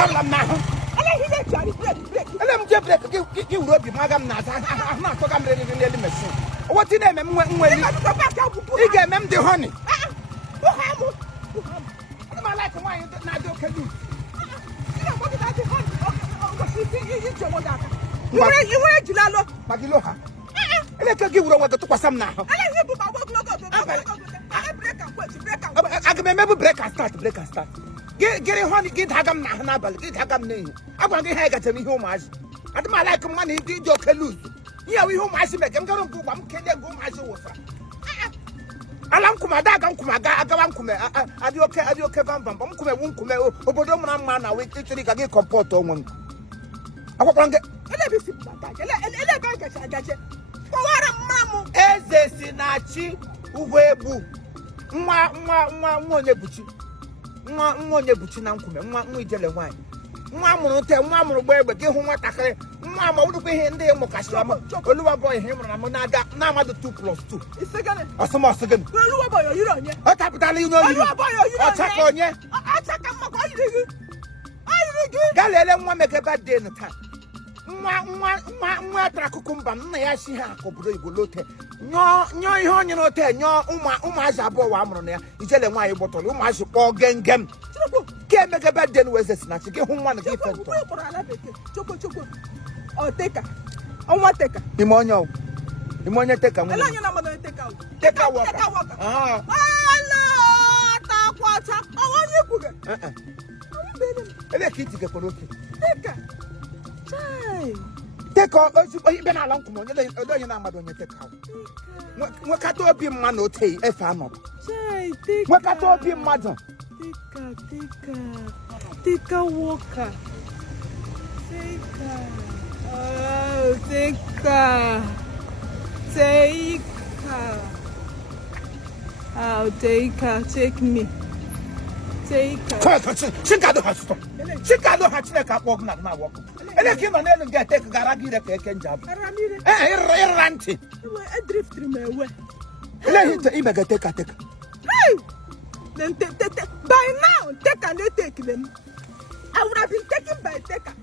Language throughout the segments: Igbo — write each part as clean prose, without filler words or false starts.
I'm now. Let me just break you rub Magam Nata. I'm not talking about the machine. What's the name? When you get them the honey. I like why you not do. You were Gilalo, Magiloha. I can give you what to some now. I can remember break and start. Get honey, get Hagam Nabal, get Hagam name. I want to hang at me home as I don't like money, did your canoe. Yeah, we home as you make. I'm going to go. I'm going to go as a water. Alam Kumaga, Agawankume, Adioke Bambume, Wunkume, Obodoma man, we literally can get comport on one. I want to get Eze Sinachi, Uwebu, Mwa Bucci Nankume, Mwa wine. Mamma, tell Mamma where we give him what I say. Mamma would be in there, Mocasama, Oluwa boy, him, and Monada, now the 2+2. It's second. Or some more second. Oluwa boy, you don't yet. A capital, you know, you attack on ye. I attack on my boy. I Galileo want make a bad day in the time. Tracucumba, Nayasha, Cobolote. No, you know, no, Uma Zabo, Amronia, you tell them why you bottle, Uma, or gang. Can't make a bad day with a snatch. Get home one again. Choco. Oh, take her. Oh, what take her? Demonio. Demonio take her. Take a walk. Ah, water. Oh, you put it. And a kitty get for looking. Take her. Take all. You've been along to Monia. I don't know when you take out. What can't all be man or take a farmer? What can't all be mother? Take a walker. Oh, take me. Take her. She got the hospital. She got the hospital. Walk not my walk. And I came and get take a garagi that can job. Ranty. I drift through my way. Let him take a take. Hey! Then by now, take and they take them. I would have been taken by Taker.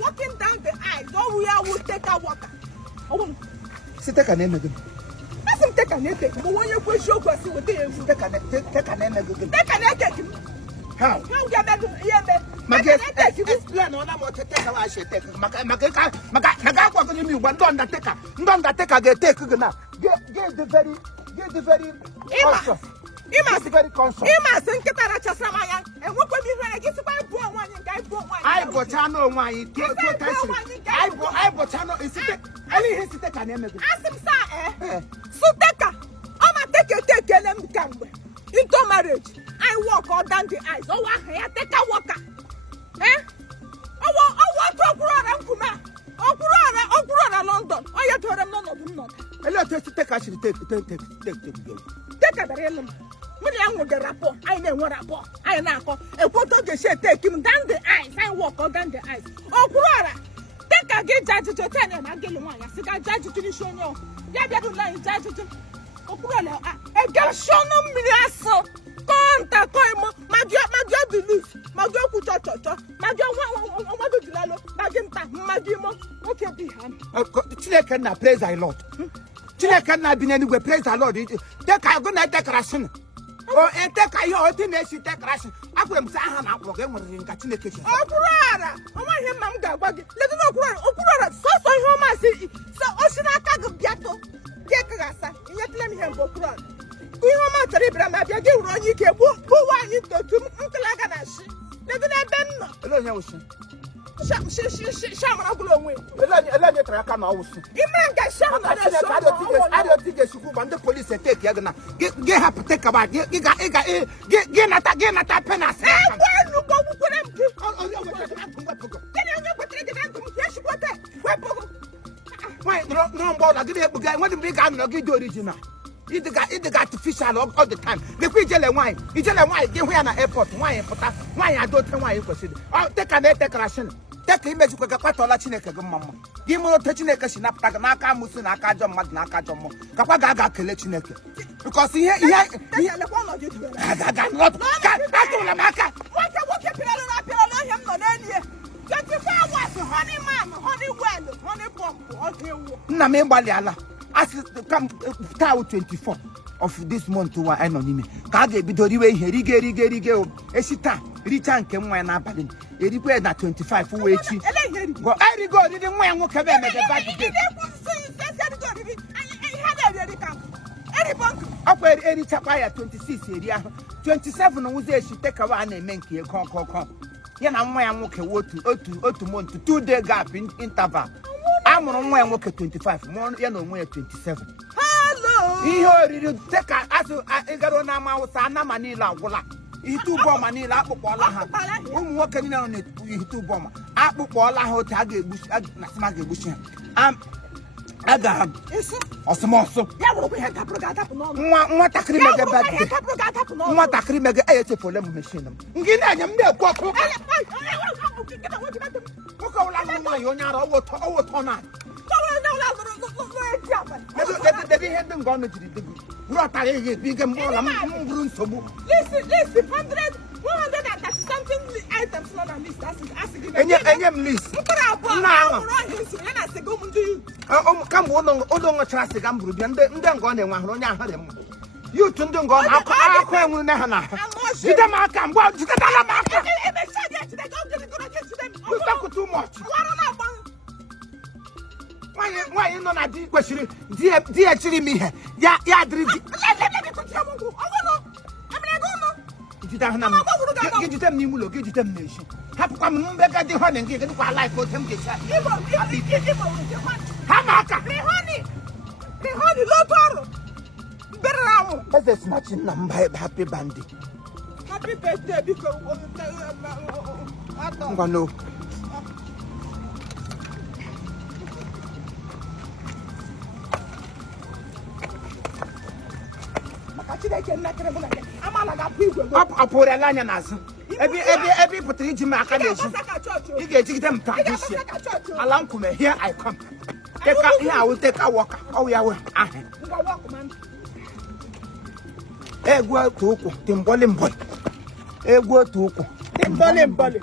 Walking down the aisle, so we will take a walker. Oh, take a name again. Let him take a name, but when you push your question with him, take a name again. Take a name. How? How get that? My guess, explain on what to take away. I should take Maga, you mean one don't take her. Don't take her, get now. Get the very conscious. You must be very conscious. You must think that Samaya and what will be when I get to buy one and guy for one. I got Chano, my I got Chano is it? I need to take a name. Ask him, sir. So take her. I'm going to take them come into marriage. I walk all down the ice. Oh, I take a walker. Eh? Oh, what Okura, Okura, London. Oh, you told them none of them not. I let her take her, take a very I get rapport. I know what rapport. I know. A photo de shit take him down the ice. I walk all down the ice. Oh, Kurara. Take a get judge to 10 and I get one. I think I judge to the show. Yeah, that would like judge to Kurala. I get show no milliaso. Conta, Coimo, Magia belief. Magia Kuchocho. Magia Wamadu, Magenta, Magimo. Okay, be him. Chile praise thy Lord. Chile cannot be anywhere. Praise the Lord. Take a good night decoration. Oh, and take a your ultimate decoration. I put him Sahan out again when catching the kitchen. Oh, Kurara! I want him, Mamma. Let him know Kurara. So home I see. So Osinaka Biato. Get Rasa. Yet let me have Kurara. We want to read Ramabia. You run you can who are you to Uncle Aganashi. Let me have them. Hello, Ocean. Let me track on our I don't think they should go on the police and take Yagana. Get up to take about get a penance. Why, no, I didn't get what the big I'm not good original. It got artificial all the time. The Quijel wine, it's a wine, give me an airport, wine, why I don't know why you consider. I'll take an decoration. Take image of a patola chineka, mamma. Give me a technical sinapta, Naka Musina, Kaja Madnaka Jomo, Kapagaga Kelechineke. Because he had the one of you. I got not. What na me gbaliala as come 24 of this month wa anonime ka ga ebido riwe ihe rige o esita richa nke nwa na abali erikwe na 25 we echi go erigo riri nwa nwoke be me de bad day akwa erichakwa ya 26 eri ahụ 27 no wuze eshite ka wa na eme nke kon ya na nwa ya nwoke otu month 2 day gap interval amụrụ nwa ya nwoke 25 mụ ya na onwe ya 27 ihe oriri teka asụ ịgaro na amawụsa anama niile agwụla ihitubọma niile akpụkpọla ha ụmụ nwoke niile nọ n'ihitubọma akpụkpọla ha otu a ga-egbuchi na sima ga-egbuchi ha aga ọsụmọsụ nwatakịrị mege bedde nwatakịrị mege echefula m meshin m ngị na-enye m na-ekwu ọkụ nwoke ọbụla lụrụ nwaanyị onye ara ọwụtọ na debe ihe ndị nga ọnụ jiri dịgụ bụrụ ọtara ihe ige mgbe ọla m bụrụ nsogbu enye m list kamgbe ụlọ ṅụchara sịga m bụrụ bịa ndị nga ọ na-enwe ahụrụ onye ahụ dị mma yutu ndị nga ọ akụ enwere na ha na ha jide m aka mgbe jidetala m aka too much nwaanyị nọ na di kwesịrị di ya chiri m ihe ya dịrị di jide m n'ime ụlọ gị jide m n'echi hapụkwa m mbe ga dị họnị nke gị dịkwa laịf ote m ga-echa ha ma aka eze si na chi nna m ba happy birthday ngwa no apụrụ ala anya n'azụ ebe ị pụtara iji m aka na-eji ị ga-ejigide m taa isi ala nkume here I come teka ihe awụ teka wọka ọwụ ya we ahụ egwu otu ụkwụ dị mbọlị egwu otu ụkwụ dị mbọlị